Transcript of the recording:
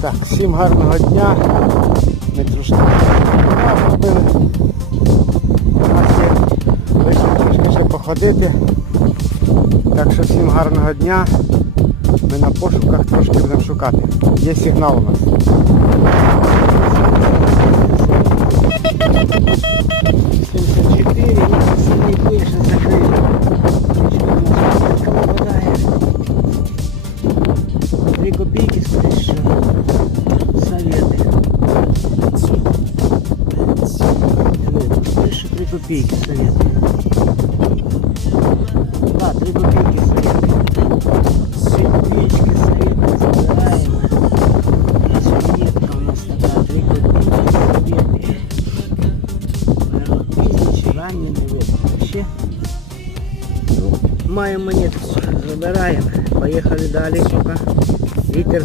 Так, всім гарного дня. Ми трошки робили. У нас є вийшли трішки ще походити. Так що всім гарного дня. Ми на пошуках трошки будемо шукати. Є сигнал у нас. Семьдесят четыре, копейки советы. Да, три копейки советы. Две копеечки советы забираем. Есть монетка у нас такая, три копейки советы. Тисячі ранні не видно. Ще маємо монетку, забираємо. Поїхали далі, поки вітер